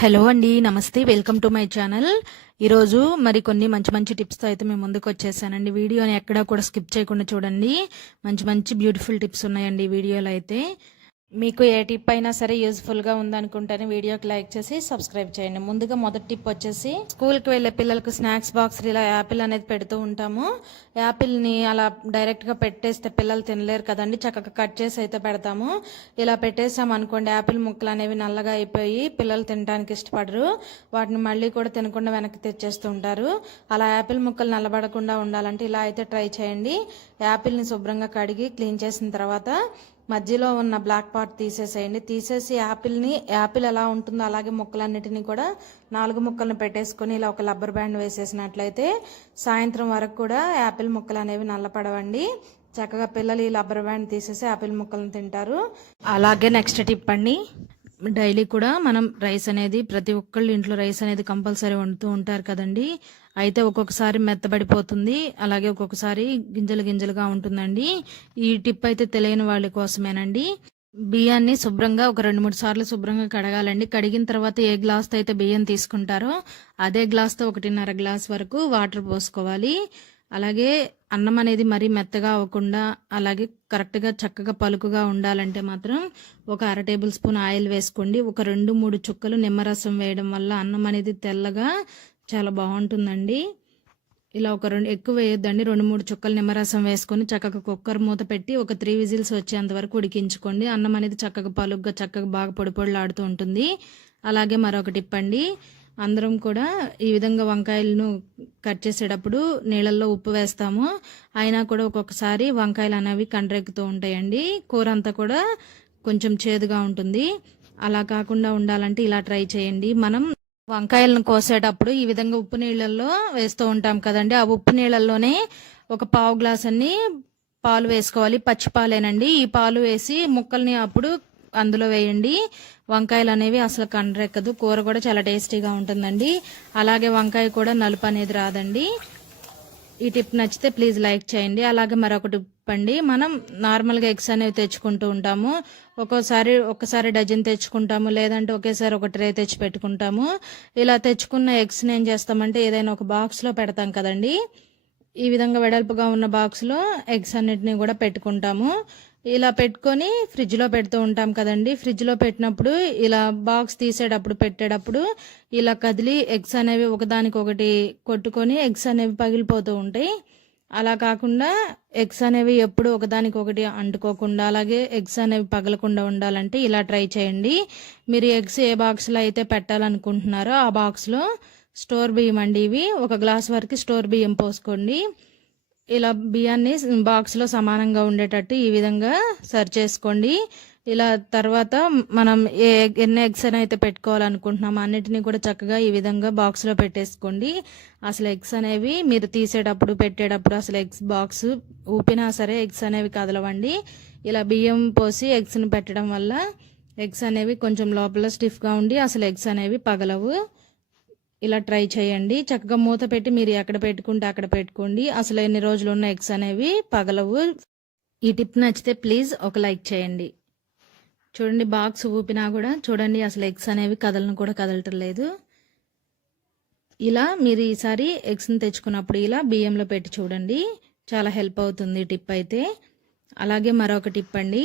Hello అండి నమస్తే welcome to my channel. ఈరోజు మరి కొన్ని మంచి మంచి టిప్స్తో అయితే మేము ముందుకు వచ్చేసానండి. వీడియోని ఎక్కడా కూడా స్కిప్ చేయకుండా చూడండి. మంచి మంచి బ్యూటిఫుల్ టిప్స్ ఉన్నాయండి ఈ వీడియోలో అయితే. మీకు ఏ టిప్ అయినా సరే యూజ్ఫుల్గా ఉందనుకుంటేనే వీడియోకి లైక్ చేసి సబ్స్క్రైబ్ చేయండి. ముందుగా మొదటి టిప్ వచ్చేసి స్కూల్కి వెళ్ళే పిల్లలకు స్నాక్స్ బాక్స్ ఇలా యాపిల్ అనేది పెడుతూ ఉంటాము. యాపిల్ని అలా డైరెక్ట్గా పెట్టేస్తే పిల్లలు తినలేరు కదండి. చక్కగా కట్ చేసి అయితే పెడతాము. ఇలా పెట్టేసాం అనుకోండి యాపిల్ ముక్కలు అనేవి నల్లగా అయిపోయి పిల్లలు తినడానికి ఇష్టపడరు. వాటిని మళ్ళీ కూడా తినకుండా వెనక్కి తెచ్చేస్తూ ఉంటారు. అలా యాపిల్ ముక్కలు నల్లబడకుండా ఉండాలంటే ఇలా అయితే ట్రై చేయండి. యాపిల్ని శుభ్రంగా కడిగి క్లీన్ చేసిన తర్వాత మధ్యలో ఉన్న బ్లాక్ పార్ట్ తీసేసేయండి. తీసేసి యాపిల్ని యాపిల్ ఎలా ఉంటుందో అలాగే ముక్కలన్నిటిని కూడా నాలుగు ముక్కలను పెట్టేసుకొని ఇలా ఒక రబ్బర్ బ్యాండ్ వేసేసినట్లయితే సాయంత్రం వరకు కూడా యాపిల్ ముక్కలు అనేవి నల్లపడవండి. చక్కగా పిల్లలు ఈ రబ్బర్ బ్యాండ్ తీసేసి యాపిల్ ముక్కలను తింటారు. అలాగే నెక్స్ట్ టిప్ అండి. డైలీ కూడా మనం రైస్ అనేది ప్రతి ఒక్కళ్ళు ఇంట్లో రైస్ అనేది కంపల్సరీ వండుతూ ఉంటారు కదండి. అయితే ఒక్కొక్కసారి మెత్తబడిపోతుంది. అలాగే ఒక్కొక్కసారి గింజలు గింజలుగా ఉంటుందండి. ఈ టిప్ అయితే తెలియని వాళ్ళ కోసమేనండి. బియ్యాన్ని శుభ్రంగా ఒక రెండు మూడు సార్లు శుభ్రంగా కడగాలండి. కడిగిన తర్వాత ఏ గ్లాస్తో అయితే బియ్యం తీసుకుంటారో అదే గ్లాస్తో ఒకటిన్నర గ్లాస్ వరకు వాటర్ పోసుకోవాలి. అలాగే అన్నం అనేది మరీ మెత్తగా అవ్వకుండా అలాగే కరెక్ట్గా చక్కగా పలుకుగా ఉండాలంటే మాత్రం ఒక అర టేబుల్ స్పూన్ ఆయిల్ వేసుకోండి. ఒక రెండు మూడు చుక్కలు నిమ్మరసం వేయడం వల్ల అన్నం అనేది తెల్లగా చాలా బాగుంటుందండి. ఇలా ఒక రెండు ఎక్కువ వేయొద్దండి. రెండు మూడు చుక్కలు నిమ్మరసం వేసుకొని చక్కగా కుక్కర్ మూత పెట్టి ఒక త్రీ విజిల్స్ వచ్చేంత వరకు ఉడికించుకోండి. అన్నం అనేది చక్కగా పలుగ్గా చక్కగా బాగా పొడి పొడిలాడుతూ ఉంటుంది. అలాగే మరొక టిప్ అండి. అందరం కూడా ఈ విధంగా వంకాయలను కట్ చేసేటప్పుడు నీళ్ళల్లో ఉప్పు వేస్తాము. అయినా కూడా ఒక్కొక్కసారి వంకాయలు అనేవి కండ్రెక్కుతూ ఉంటాయండి. కూర అంతా కూడా కొంచెం చేదుగా ఉంటుంది. అలా కాకుండా ఉండాలంటే ఇలా ట్రై చేయండి. మనం వంకాయలను కోసేటప్పుడు ఈ విధంగా ఉప్పు నీళ్ళల్లో వేస్తూ ఉంటాం కదండి. ఆ ఉప్పు నీళ్ళల్లోనే ఒక పావు గ్లాస్ అన్ని పాలు వేసుకోవాలి. పచ్చి పాలేనండి. ఈ పాలు వేసి ముక్కల్ని అప్పుడు అందులో వేయండి. వంకాయలు అనేవి అసలు కండ్రెక్కదు. కూర కూడా చాలా టేస్టీగా ఉంటుందండి. అలాగే వంకాయ కూడా నలుపు అనేది రాదండి. ఈ టిప్ నచ్చితే ప్లీజ్ లైక్ చేయండి. అలాగే మరొక టిప్ అండి మనం నార్మల్గా ఎగ్స్ అనేవి తెచ్చుకుంటూ ఉంటాము. ఒక్కోసారి ఒక్కసారి డజన్ తెచ్చుకుంటాము. లేదంటే ఒకేసారి ఒక ట్రే తెచ్చి పెట్టుకుంటాము. ఇలా తెచ్చుకున్న ఎగ్స్ని ఏం చేస్తామంటే ఏదైనా ఒక బాక్స్లో పెడతాం కదండీ. ఈ విధంగా వెడల్పుగా ఉన్న బాక్స్లో ఎగ్స్ అన్నిటిని కూడా పెట్టుకుంటాము. ఇలా పెట్టుకొని ఫ్రిడ్జ్లో పెడుతూ ఉంటాం కదండి. ఫ్రిడ్జ్లో పెట్టినప్పుడు ఇలా బాక్స్ తీసేటప్పుడు పెట్టేటప్పుడు ఇలా కదిలి ఎగ్స్ అనేవి ఒకదానికొకటి కొట్టుకొని ఎగ్స్ అనేవి పగిలిపోతూ ఉంటాయి. అలా కాకుండా ఎగ్స్ అనేవి ఎప్పుడు ఒకదానికొకటి అంటుకోకుండా అలాగే ఎగ్స్ అనేవి పగలకుండా ఉండాలంటే ఇలా ట్రై చేయండి. మీరు ఎగ్స్ ఏ బాక్స్లో అయితే పెట్టాలనుకుంటున్నారో ఆ బాక్స్లో స్టోర్ బియ్యం అండి ఇవి. ఒక గ్లాస్ వరకు స్టోర్ బియ్యం పోసుకోండి. ఇలా బియ్యాన్ని బాక్స్లో సమానంగా ఉండేటట్టు ఈ విధంగా సర్వ్ చేసుకోండి. ఇలా తర్వాత మనం ఏ ఎన్ని ఎగ్స్ అని అయితే పెట్టుకోవాలనుకుంటున్నాం అన్నిటిని కూడా చక్కగా ఈ విధంగా బాక్స్లో పెట్టేసుకోండి. అసలు ఎగ్స్ అనేవి మీరు తీసేటప్పుడు పెట్టేటప్పుడు అసలు ఎగ్స్ బాక్స్ ఊపినా సరే ఎగ్స్ అనేవి కదలవండి. ఇలా బియ్యం పోసి ఎగ్స్ని పెట్టడం వల్ల ఎగ్స్ అనేవి కొంచెం లోపల స్టిఫ్గా ఉండి అసలు ఎగ్స్ అనేవి పగలవు. ఇలా ట్రై చేయండి. చక్కగా మూత పెట్టి మీరు ఎక్కడ పెట్టుకుంటే అక్కడ పెట్టుకోండి. అసలు ఎన్ని రోజులు ఉన్న ఎగ్స్ అనేవి పగలవు. ఈ టిప్ నచ్చితే ప్లీజ్ ఒక లైక్ చేయండి. చూడండి బాక్స్ ఊపినా కూడా చూడండి అసలు ఎగ్స్ అనేవి కదలను కూడా కదలటం లేదు. ఇలా మీరు ఈసారి ఎగ్స్ని తెచ్చుకున్నప్పుడు ఇలా బియ్యంలో పెట్టి చూడండి. చాలా హెల్ప్ అవుతుంది టిప్ అయితే. అలాగే మరొక టిప్ అండి.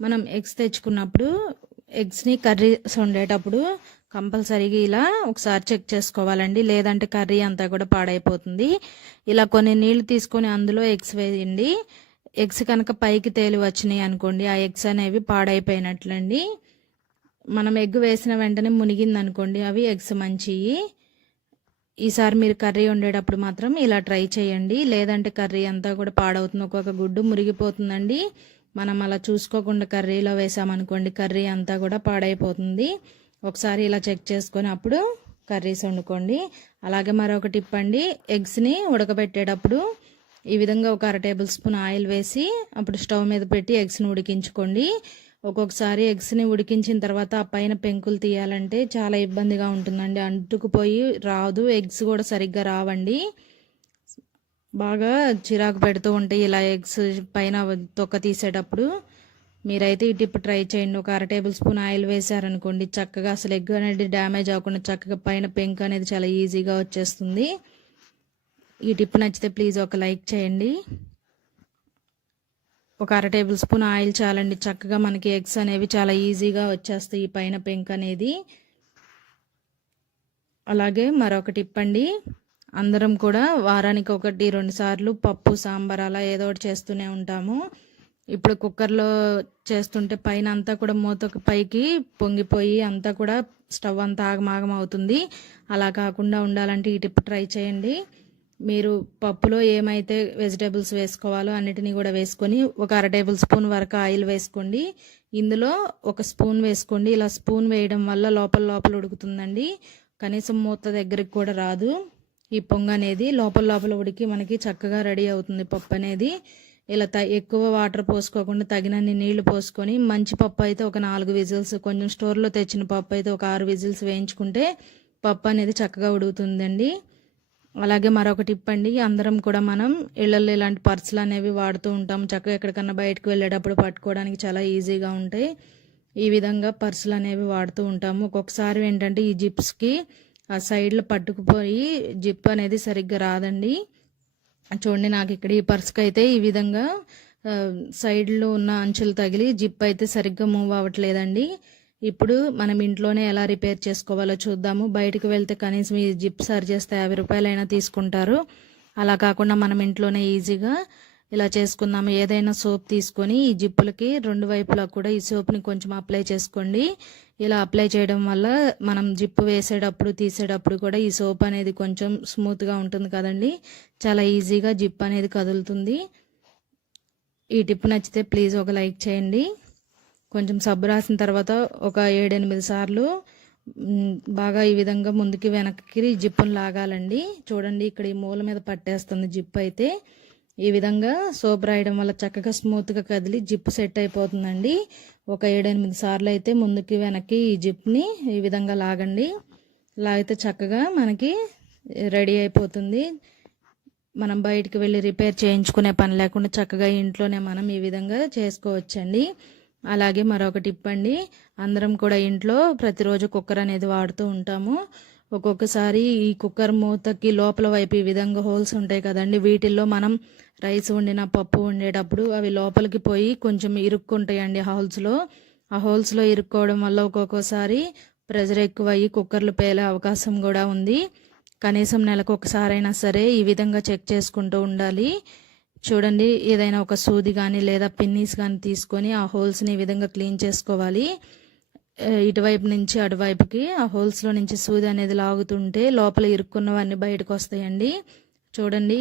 మనం ఎగ్స్ తెచ్చుకున్నప్పుడు ఎగ్స్ని కర్రీస్ వండేటప్పుడు కంపల్సరీగా ఇలా ఒకసారి చెక్ చేసుకోవాలండి. లేదంటే కర్రీ అంతా కూడా పాడైపోతుంది. ఇలా కొన్ని నీళ్ళు తీసుకొని అందులో ఎగ్స్ వేయండి. ఎగ్స్ కనుక పైకి తేలి వచ్చినాయి అనుకోండి ఆ ఎగ్స్ అనేవి పాడైపోయినట్లండి. మనం ఎగ్ వేసిన వెంటనే మునిగింది అనుకోండి అవి ఎగ్స్ మంచివి ఈసారి మీరు కర్రీ వండేటప్పుడు మాత్రం ఇలా ట్రై చేయండి. లేదంటే కర్రీ అంతా కూడా పాడవుతుంది. ఒక్కొక్క గుడ్డు మురిగిపోతుందండి. మనం అలా చూసుకోకుండా కర్రీలో వేసామనుకోండి కర్రీ అంతా కూడా పాడైపోతుంది. ఒకసారి ఇలా చెక్ చేసుకొని అప్పుడు కర్రీస్ వండుకోండి. అలాగే మరొక టిప్ అండి ఎగ్స్ని ఉడకబెట్టేటప్పుడు ఈ విధంగా ఒక అర టేబుల్ స్పూన్ ఆయిల్ వేసి అప్పుడు స్టవ్ మీద పెట్టి ఎగ్స్ని ఉడికించుకోండి. ఒక్కొక్కసారి ఎగ్స్ని ఉడికించిన తర్వాత ఆ పైన పెంకులు తీయాలంటే చాలా ఇబ్బందిగా ఉంటుందండి. అంటుకుపోయి రాదు ఎగ్స్ కూడా సరిగ్గా రావండి. బాగా చిరాకు పెడుతూ ఉంటాయి ఇలా ఎగ్స్ పైన తొక్క తీసేటప్పుడు మీరైతే ఈ టిప్ ట్రై చేయండి. ఒక అర టేబుల్ స్పూన్ ఆయిల్ వేసారనుకోండి చక్కగా అసలు ఎగ్ అనేది డ్యామేజ్ అవ్వకుండా చక్కగా పైన పెంక్ అనేది చాలా ఈజీగా వచ్చేస్తుంది. ఈ టిప్ నచ్చితే ప్లీజ్ ఒక లైక్ చేయండి. ఒక అర టేబుల్ స్పూన్ ఆయిల్ చాలండి. చక్కగా మనకి ఎగ్స్ అనేవి చాలా ఈజీగా వచ్చేస్తాయి ఈ పైన పెంక్ అనేది. అలాగే మరొక టిప్ అండి. అందరం కూడా వారానికి ఒకటి రెండు సార్లు పప్పు సాంబార్ అలా ఏదో ఒకటి చేస్తూనే ఉంటాము. ఇప్పుడు కుక్కర్లో చేస్తుంటే పైన అంతా కూడా మూత పైకి పొంగిపోయి అంతా కూడా స్టవ్ అంతా ఆగమాగం అవుతుంది. అలా కాకుండా ఉండాలంటే ఈ టిప్ ట్రై చేయండి. మీరు పప్పులో ఏమైతే వెజిటేబుల్స్ వేసుకోవాలో అన్నిటినీ కూడా వేసుకొని ఒక అర టేబుల్ స్పూన్ వరకు ఆయిల్ వేసుకోండి. ఇందులో ఒక స్పూన్ వేసుకోండి. ఇలా స్పూన్ వేయడం వల్ల లోపల లోపల ఉడుకుతుందండి. కనీసం మూత దగ్గరికి కూడా రాదు. ఈ పొంగ అనేది లోపల లోపల ఉడికి మనకి చక్కగా రెడీ అవుతుంది పప్పు అనేది. ఇలా త ఎక్కువ వాటర్ పోసుకోకుండా తగినన్ని నీళ్ళు పోసుకొని మంచి పప్పు అయితే ఒక నాలుగు విజిల్స్ కొంచెం స్టోర్లో తెచ్చిన పప్పు అయితే ఒక ఆరు విజిల్స్ వేయించుకుంటే పప్పు అనేది చక్కగా ఉడుకుతుందండి. అలాగే మరొక టిప్ అండి అందరం కూడా మనం ఇళ్ళల్లో ఇలాంటి పర్సులు అనేవి వాడుతూ ఉంటాం. చక్కగా ఎక్కడికన్నా బయటకు వెళ్ళేటప్పుడు పట్టుకోవడానికి చాలా ఈజీగా ఉంటాయి. ఈ విధంగా పర్సులు అనేవి వాడుతూ ఉంటాము. ఒక్కొక్కసారి ఏంటంటే ఈ జిప్స్కి ఆ సైడ్లో పట్టుకుపోయి జిప్ అనేది సరిగ్గా రాదండి. చూడండి నాకు ఇక్కడ ఈ పర్స్కి అయితే ఈ విధంగా సైడ్లో ఉన్న అంచులు తగిలి జిప్ అయితే సరిగ్గా మూవ్ అవ్వట్లేదండి. ఇప్పుడు మనం ఇంట్లోనే ఎలా రిపేర్ చేసుకోవాలో చూద్దాము. బయటకు వెళ్తే కనీసం ఈ జిప్ సరి చేస్తే యాభై రూపాయలైనా తీసుకుంటారు. అలా కాకుండా మనం ఇంట్లోనే ఈజీగా ఇలా చేసుకుందాము. ఏదైనా సోప్ తీసుకొని ఈ జిప్పులకి రెండు వైపులా కూడా ఈ సోప్ని కొంచెం అప్లై చేసుకోండి. ఇలా అప్లై చేయడం వల్ల మనం జిప్పు వేసేటప్పుడు తీసేటప్పుడు కూడా ఈ సోప్ అనేది కొంచెం స్మూత్గా ఉంటుంది కదండి. చాలా ఈజీగా జిప్ అనేది కదులుతుంది. ఈ టిప్ నచ్చితే ప్లీజ్ ఒక లైక్ చేయండి. కొంచెం సబ్బు రాసిన తర్వాత ఒక ఏడెనిమిది సార్లు బాగా ఈ విధంగా ముందుకి వెనక్కి జిప్పును లాగాలండి. చూడండి ఇక్కడ ఈ మూల మీద పట్టేస్తుంది జిప్ అయితే. ఈ విధంగా సోప్ రాయడం వల్ల చక్కగా స్మూత్గా కదిలి జిప్ సెట్ అయిపోతుందండి. ఒక ఏడెనిమిది సార్లు అయితే ముందుకి వెనక్కి ఈ జిప్ని ఈ విధంగా లాగండి. లాగితే చక్కగా మనకి రెడీ అయిపోతుంది. మనం బయటికి వెళ్ళి రిపేర్ చేయించుకునే పని లేకుండా చక్కగా ఇంట్లోనే మనం ఈ విధంగా చేసుకోవచ్చండి. అలాగే మరొక టిప్ అండి అందరం కూడా ఇంట్లో ప్రతిరోజు కుక్కర్ అనేది వాడుతూ ఉంటాము. ఒక్కొక్కసారి ఈ కుక్కర్ మూతకి లోపల వైపు ఈ విధంగా హోల్స్ ఉంటాయి కదండి. వీటిల్లో మనం రైస్ వండిన పప్పు వండేటప్పుడు అవి లోపలికి పోయి కొంచెం ఇరుక్కుంటాయండి హోల్స్లో ఆ హోల్స్లో ఇరుక్కోవడం వల్ల ఒక్కొక్కసారి ప్రెజర్ ఎక్కువ అయ్యి కుక్కర్లు పేలే అవకాశం కూడా ఉంది. కనీసం నెలకు ఒకసారైనా సరే ఈ విధంగా చెక్ చేసుకుంటూ ఉండాలి. చూడండి ఏదైనా ఒక సూది కానీ లేదా పిన్నీస్ కానీ తీసుకొని ఆ హోల్స్ని ఈ విధంగా క్లీన్ చేసుకోవాలి. ఇటువైపు నుంచి అటువైపుకి ఆ హోల్స్లో నుంచి సూది అనేది లాగుతుంటే లోపల ఇరుక్కున్నవన్నీ బయటకు వస్తాయండి. చూడండి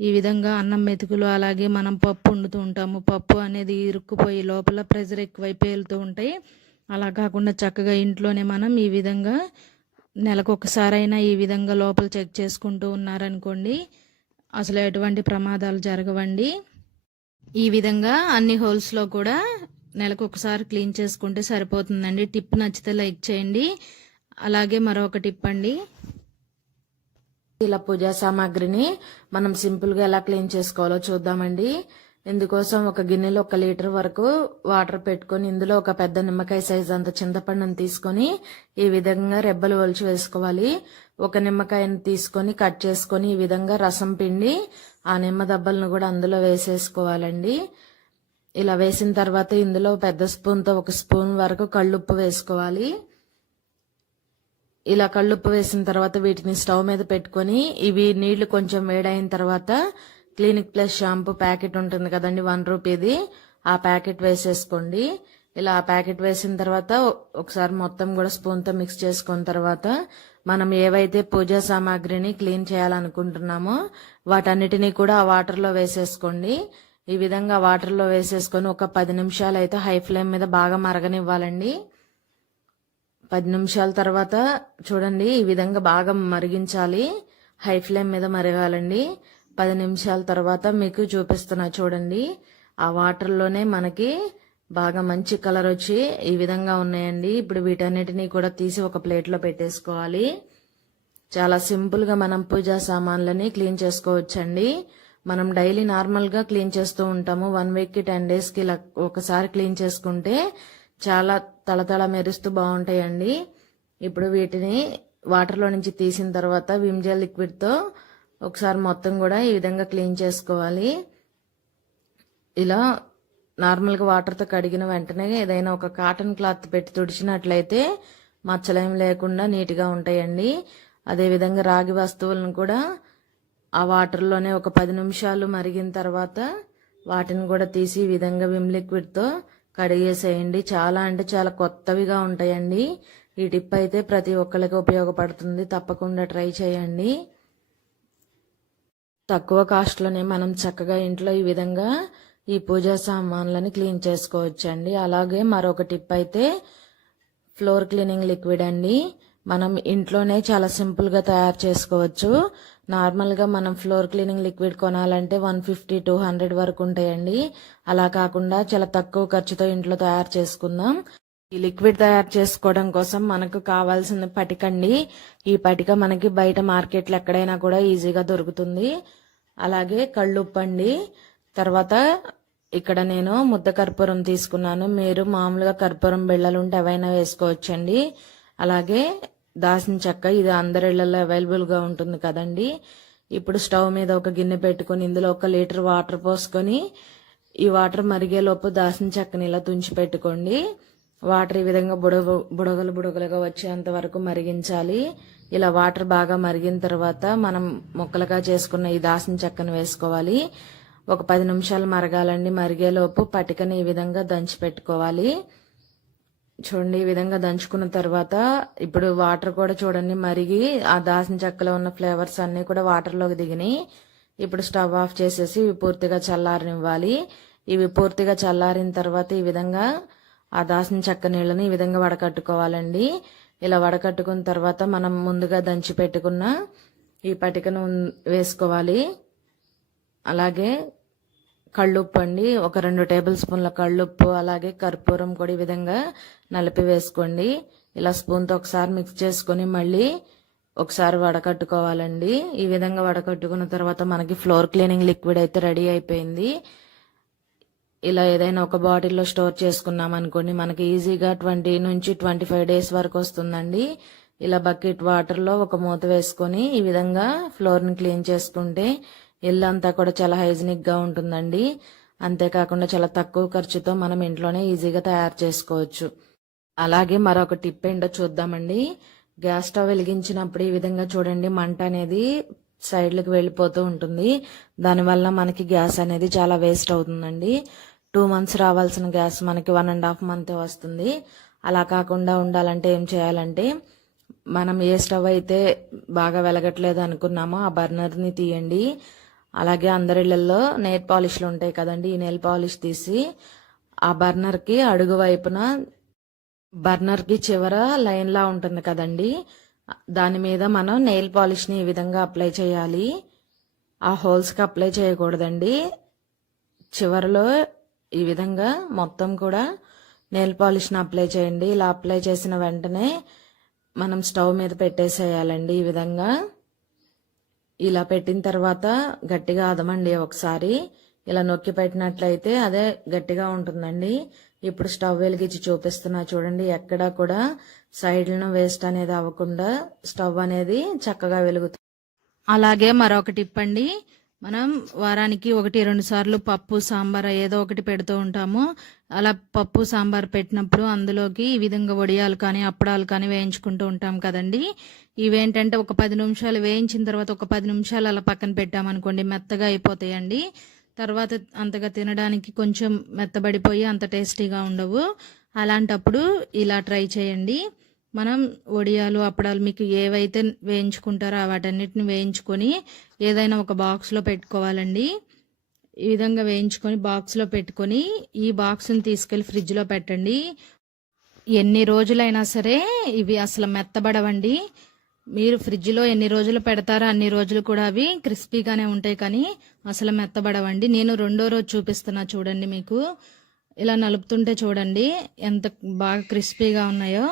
ఈ విధంగా అన్నం మెతుకులు అలాగే మనం పప్పు వండుతూ ఉంటాము. పప్పు అనేది ఇరుక్కుపోయి లోపల ప్రెజర్ ఎక్కువై పేలుతూ ఉంటాయి. అలా కాకుండా చక్కగా ఇంట్లోనే మనం ఈ విధంగా నెలకు ఒకసారైనా ఈ విధంగా లోపల చెక్ చేసుకుంటూ ఉన్నారనుకోండి అసలు ఎటువంటి ప్రమాదాలు జరగవండి. ఈ విధంగా అన్ని హోల్స్లో కూడా నెలకు ఒకసారి క్లీన్ చేసుకుంటే సరిపోతుందండి. టిప్ నచ్చితే లైక్ చేయండి. అలాగే మరొక టిప్ అండి. ఇలా పూజా సామాగ్రిని మనం సింపుల్గా ఎలా క్లీన్ చేసుకోవాలో చూద్దామండి. ఇందుకోసం ఒక గిన్నెలో ఒక లీటర్ వరకు వాటర్ పెట్టుకొని ఇందులో ఒక పెద్ద నిమ్మకాయ సైజ్ అంత చింతపండుని తీసుకొని ఈ విధంగా రెబ్బలు ఒలిచి వేసుకోవాలి. ఒక నిమ్మకాయని తీసుకొని కట్ చేసుకొని ఈ విధంగా రసం పిండి ఆ నిమ్మ దెబ్బలను కూడా అందులో వేసేసుకోవాలండి. ఇలా వేసిన తర్వాత ఇందులో పెద్ద స్పూన్తో ఒక స్పూన్ వరకు కళ్ళుప్పు వేసుకోవాలి. ఇలా కళ్ళుప్పు వేసిన తర్వాత వీటిని స్టవ్ మీద పెట్టుకొని ఇవి నీళ్ళు కొంచెం వేడైన తర్వాత క్లినిక్ ప్లస్ షాంపూ ప్యాకెట్ ఉంటుంది కదండి వన్ రూపీది. ఆ ప్యాకెట్ వేసేసుకోండి. ఇలా ఆ ప్యాకెట్ వేసిన తర్వాత ఒకసారి మొత్తం కూడా స్పూన్తో మిక్స్ చేసుకున్న తర్వాత మనం ఏవైతే పూజా సామాగ్రిని క్లీన్ చేయాలనుకుంటున్నామో వాటన్నిటినీ కూడా ఆ వాటర్లో వేసేసుకోండి. ఈ విధంగా వాటర్లో వేసేసుకొని ఒక పది నిమిషాలు అయితే హై ఫ్లేమ్ మీద బాగా మరగనివ్వాలండి. పది నిమిషాల తర్వాత చూడండి ఈ విధంగా బాగా మరిగించాలి. హై ఫ్లేమ్ మీద మరగాలండి. పది నిమిషాల తర్వాత మీకు చూపిస్తున్నా చూడండి ఆ వాటర్లోనే మనకి బాగా మంచి కలర్ వచ్చి ఈ విధంగా ఉన్నాయండి. ఇప్పుడు వీటన్నిటినీ కూడా తీసి ఒక ప్లేట్లో పెట్టేసుకోవాలి. చాలా సింపుల్గా మనం పూజా సామాన్లని క్లీన్ చేసుకోవచ్చండి. మనం డైలీ నార్మల్గా క్లీన్ చేస్తూ ఉంటాము. వన్ వీక్కి టెన్ డేస్కి ఇలా ఒకసారి క్లీన్ చేసుకుంటే చాలా తళతళ మెరుస్తూ బాగుంటాయండి. ఇప్పుడు వీటిని వాటర్లో నుంచి తీసిన తర్వాత విమ్ జెల్ లిక్విడ్తో ఒకసారి మొత్తం కూడా ఈ విధంగా క్లీన్ చేసుకోవాలి. ఇలా నార్మల్గా వాటర్తో కడిగిన వెంటనే ఏదైనా ఒక కాటన్ క్లాత్ పెట్టి తుడిచినట్లయితే మచ్చలేం లేకుండా నీట్గా ఉంటాయండి. అదేవిధంగా రాగి వస్తువులను కూడా ఆ వాటర్లోనే ఒక పది నిమిషాలు మరిగిన తర్వాత వాటిని కూడా తీసి ఈ విధంగా విమ్ లిక్విడ్తో కడిగేసేయండి. చాలా అంటే చాలా కొత్తవిగా ఉంటాయండి. ఈ టిప్ అయితే ప్రతి ఒక్కరికి ఉపయోగపడుతుంది. తప్పకుండా ట్రై చేయండి. తక్కువ కాస్ట్లోనే మనం చక్కగా ఇంట్లో ఈ విధంగా ఈ పూజా సామాన్లని క్లీన్ చేసుకోవచ్చండి. అలాగే మరొక టిప్ అయితే ఫ్లోర్ క్లీనింగ్ లిక్విడ్ అండి. మనం ఇంట్లోనే చాలా సింపుల్గా తయారు చేసుకోవచ్చు. నార్మల్గా మనం ఫ్లోర్ క్లీనింగ్ లిక్విడ్ కొనాలంటే వన్ ఫిఫ్టీ టూ హండ్రెడ్ వరకు ఉంటాయండి. అలా కాకుండా చాలా తక్కువ ఖర్చుతో ఇంట్లో తయారు చేసుకుందాం. ఈ లిక్విడ్ తయారు చేసుకోవడం కోసం మనకు కావాల్సిన పటికండి ఈ పటిక మనకి బయట మార్కెట్లో ఎక్కడైనా కూడా ఈజీగా దొరుకుతుంది. అలాగే కళ్ళుప్పు అండి. తర్వాత ఇక్కడ నేను ముద్ద కర్పూరం తీసుకున్నాను. మీరు మామూలుగా కర్పూరం బిళ్ళలు ఉంటే అవైనా వేసుకోవచ్చండి. అలాగే దాసిన చెక్క ఇది అందరిళ్ళలో అవైలబుల్గా ఉంటుంది కదండి. ఇప్పుడు స్టవ్ మీద ఒక గిన్నె పెట్టుకొని ఇందులో ఒక లీటర్ వాటర్ పోసుకొని ఈ వాటర్ మరిగేలోపు దాసిన చెక్కని ఇలా తుంచి పెట్టుకోండి. వాటర్ ఈ విధంగా బుడగ బుడగలు బుడగలుగా వచ్చేంత వరకు మరిగించాలి. ఇలా వాటర్ బాగా మరిగిన తర్వాత మనం ముక్కలుగా చేసుకున్న ఈ దాసిన చెక్కను వేసుకోవాలి. ఒక పది నిమిషాలు మరగాలండి. మరిగేలోపు పటికని ఈ విధంగా దంచి పెట్టుకోవాలి. చూడండి ఈ విధంగా దంచుకున్న తర్వాత ఇప్పుడు వాటర్ కూడా చూడండి మరిగి ఆ దాసిన చెక్కలో ఉన్న ఫ్లేవర్స్ అన్నీ కూడా వాటర్లోకి దిగినాయి. ఇప్పుడు స్టవ్ ఆఫ్ చేసేసి ఇవి పూర్తిగా చల్లారనివ్వాలి. ఇవి పూర్తిగా చల్లారిన తర్వాత ఈ విధంగా ఆ దాసిన చెక్క నీళ్ళని ఈ విధంగా వడకట్టుకోవాలండి. ఇలా వడకట్టుకున్న తర్వాత మనం ముందుగా దంచి పెట్టుకున్న ఈ పటికను వేసుకోవాలి. అలాగే కళ్ళుప్పు అండి ఒక రెండు టేబుల్ స్పూన్ల కళ్ళుప్పు అలాగే కర్పూరం కూడా ఈ విధంగా నలిపి వేసుకోండి. ఇలా స్పూన్తో ఒకసారి మిక్స్ చేసుకొని మళ్ళీ ఒకసారి వడకట్టుకోవాలండి. ఈ విధంగా వడకట్టుకున్న తర్వాత మనకి ఫ్లోర్ క్లీనింగ్ లిక్విడ్ అయితే రెడీ అయిపోయింది. ఇలా ఏదైనా ఒక బాటిల్లో స్టోర్ చేసుకున్నాం అనుకోండి మనకి ఈజీగా ట్వంటీ నుంచి ట్వంటీ ఫైవ్ డేస్ వరకు వస్తుందండి. ఇలా బకెట్ వాటర్లో ఒక మూత వేసుకొని ఈ విధంగా ఫ్లోర్ని క్లీన్ చేసుకుంటే ఇల్లు అంతా కూడా చాలా హైజీనిక్గా ఉంటుందండి. అంతేకాకుండా చాలా తక్కువ ఖర్చుతో మనం ఇంట్లోనే ఈజీగా తయారు చేసుకోవచ్చు. అలాగే మరొక టిప్ ఏంటో చూద్దామండి. గ్యాస్ స్టవ్ వెలిగించినప్పుడు ఈ విధంగా చూడండి మంట అనేది సైడ్లకు వెళ్ళిపోతూ ఉంటుంది. దానివల్ల మనకి గ్యాస్ అనేది చాలా వేస్ట్ అవుతుందండి. టూ మంత్స్ రావాల్సిన గ్యాస్ మనకి వన్ అండ్ హాఫ్ మంత్ వస్తుంది. అలా కాకుండా ఉండాలంటే ఏం చేయాలంటే మనం ఏ స్టవ్ అయితే బాగా వెలగట్లేదు అనుకున్నామో ఆ బర్నర్ని తీయండి. అలాగే అందరిళ్ళలో నెయిల్ పాలిష్లు ఉంటాయి కదండి. ఈ నెయిల్ పాలిష్ తీసి ఆ బర్నర్కి అడుగు వైపున బర్నర్కి చివర లైన్లా ఉంటుంది కదండి. దాని మీద మనం నెయిల్ పాలిష్ని ఈ విధంగా అప్లై చేయాలి. ఆ హోల్స్కి అప్లై చేయకూడదండి. చివరిలో ఈ విధంగా మొత్తం కూడా నెయిల్ పాలిష్ని అప్లై చేయండి. ఇలా అప్లై చేసిన వెంటనే మనం స్టవ్ మీద పెట్టేసేయాలండి ఈ విధంగా. ఇలా పెట్టిన తర్వాత గట్టిగా అదమండి ఒకసారి. ఇలా నొక్కి పెట్టినట్లయితే అదే గట్టిగా ఉంటుందండి. ఇప్పుడు స్టవ్ వెలిగించి చూపిస్తున్నా చూడండి ఎక్కడా కూడా సైడ్లను వేస్ట్ అనేది అవ్వకుండా స్టవ్ అనేది చక్కగా వెలుగుతుంది అలాగే మరొక టిప్ అండి. మనం వారానికి ఒకటి రెండు సార్లు పప్పు సాంబార్ ఏదో ఒకటి పెడుతూ ఉంటాము. అలా పప్పు సాంబార్ పెట్టినప్పుడు అందులోకి ఈ విధంగా వడియాలు కానీ అప్పడాలు కానీ వేయించుకుంటూ ఉంటాం కదండి. ఇవేంటంటే ఒక పది నిమిషాలు వేయించిన తర్వాత ఒక పది నిమిషాలు అలా పక్కన పెట్టామనుకోండి మెత్తగా అయిపోతాయండి. తర్వాత అంతగా తినడానికి కొంచెం మెత్తబడిపోయి అంత టేస్టీగా ఉండవు. అలాంటప్పుడు ఇలా ట్రై చేయండి. మనం వడియాలు అప్పడాలు మీకు ఏవైతే వేయించుకుంటారో వాటన్నిటిని వేయించుకొని ఏదైనా ఒక బాక్స్లో పెట్టుకోవాలండి. ఈ విధంగా వేయించుకొని బాక్స్లో పెట్టుకొని ఈ బాక్స్ని తీసుకెళ్ళి ఫ్రిడ్జ్లో పెట్టండి. ఎన్ని రోజులైనా సరే ఇవి అసలు మెత్తబడవండి. మీరు ఫ్రిడ్జ్లో ఎన్ని రోజులు పెడతారో అన్ని రోజులు కూడా అవి క్రిస్పీగానే ఉంటాయి కానీ అసలు మెత్తబడవండి. నేను రెండో రోజు చూపిస్తున్నా చూడండి మీకు. ఇలా నలుపుతుంటే చూడండి ఎంత బాగా క్రిస్పీగా ఉన్నాయో.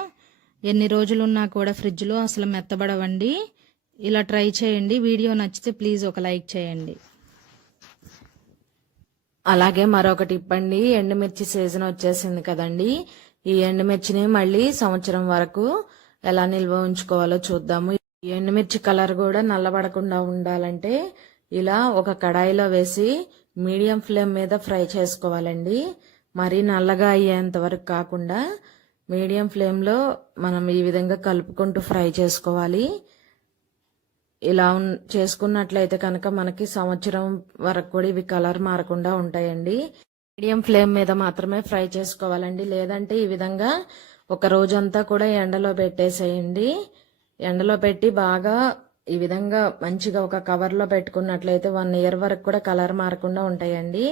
ఎన్ని రోజులున్నా కూడా ఫ్రిడ్జ్లో అసలు మెత్తబడవండి. ఇలా ట్రై చేయండి. వీడియో నచ్చితే ప్లీజ్ ఒక లైక్ చేయండి. అలాగే మరొక టిప్ అండి ఎండుమిర్చి సీజన్ వచ్చేసింది కదండి. ఈ ఎండుమిర్చిని మళ్ళీ సంవత్సరం వరకు ఎలా నిల్వ ఉంచుకోవాలో చూద్దాము. ఈ ఎండుమిర్చి కలర్ కూడా నల్లబడకుండా ఉండాలంటే ఇలా ఒక కడాయిలో వేసి మీడియం ఫ్లేమ్ మీద ఫ్రై చేసుకోవాలండి. మరీ నల్లగా అయ్యేంత వరకు కాకుండా మీడియం ఫ్లేమ్లో మనం ఈ విధంగా కలుపుకుంటూ ఫ్రై చేసుకోవాలి. ఇలా చేసుకున్నట్లయితే కనుక మనకి సంవత్సరం వరకు కూడా ఇవి కలర్ మారకుండా ఉంటాయండి. మీడియం ఫ్లేమ్ మీద మాత్రమే ఫ్రై చేసుకోవాలండి. లేదంటే ఈ విధంగా ఒక రోజంతా కూడా ఎండలో పెట్టేసేయండి. ఎండలో పెట్టి బాగా ఈ విధంగా మంచిగా ఒక కవర్లో పెట్టుకున్నట్లయితే వన్ ఇయర్ వరకు కూడా కలర్ మారకుండా ఉంటాయండి.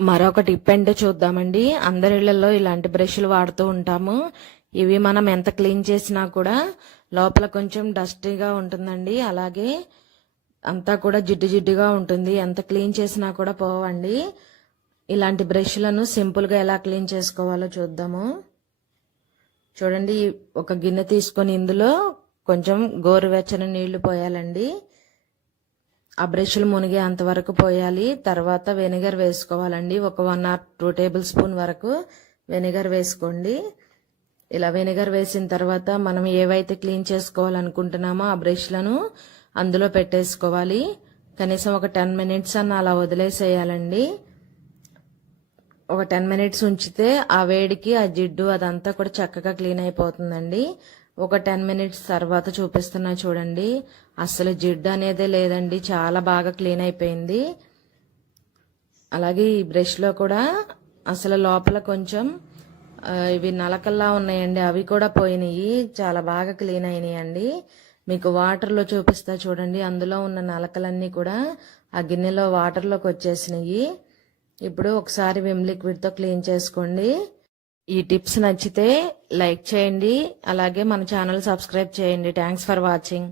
మరొక టిప్ చూద్దామండి. అందరి ఇళ్ళలో ఇలాంటి బ్రష్లు వాడుతూ ఉంటాము. ఇవి మనం ఎంత క్లీన్ చేసినా కూడా లోపల కొంచెం డస్టీగా ఉంటుందండి. అలాగే అంతా కూడా జిడ్డు జిడ్డుగా ఉంటుంది. ఎంత క్లీన్ చేసినా కూడా పోవండి. ఇలాంటి బ్రష్లను సింపుల్గా ఎలా క్లీన్ చేసుకోవాలో చూద్దాము. చూడండి ఒక గిన్నె తీసుకొని ఇందులో కొంచెం గోరువెచ్చని నీళ్ళు పోయాలండి. ఆ బ్రష్లు మునిగే అంతవరకు పోయాలి. తర్వాత వెనిగర్ వేసుకోవాలండి. ఒక one or two table spoon వరకు వెనిగర్ వేసుకోండి. ఇలా వెనిగర్ వేసిన తర్వాత మనం ఏవైతే క్లీన్ చేసుకోవాలనుకుంటున్నామో ఆ బ్రష్లను అందులో పెట్టేసుకోవాలి. కనీసం ఒక టెన్ మినిట్స్ అన్న అలా వదిలేసేయాలండి. ఒక టెన్ మినిట్స్ ఉంచితే ఆ వేడికి ఆ జిడ్డు అదంతా కూడా చక్కగా క్లీన్ అయిపోతుందండి. ఒక టెన్ మినిట్స్ తర్వాత చూపిస్తున్నా చూడండి. అసలు జిడ్డు అనేదే లేదండి. చాలా బాగా క్లీన్ అయిపోయింది. అలాగే ఈ బ్రష్లో కూడా అసలు లోపల కొంచెం ఇవి నలకల్లా ఉన్నాయండి. అవి కూడా పోయినాయి. చాలా బాగా క్లీన్ అయినాయండి. మీకు వాటర్లో చూపిస్తా చూడండి. అందులో ఉన్న నలకలన్నీ కూడా ఆ గిన్నెలో వాటర్లోకి వచ్చేసినాయి. ఇప్పుడు ఒకసారి విమ్ లిక్విడ్తో క్లీన్ చేసుకోండి. ఈ టిప్స్ నచ్చితే లైక్ చేయండి అలాగే మన ఛానల్ సబ్స్క్రైబ్ చేయండి. Thanks for watching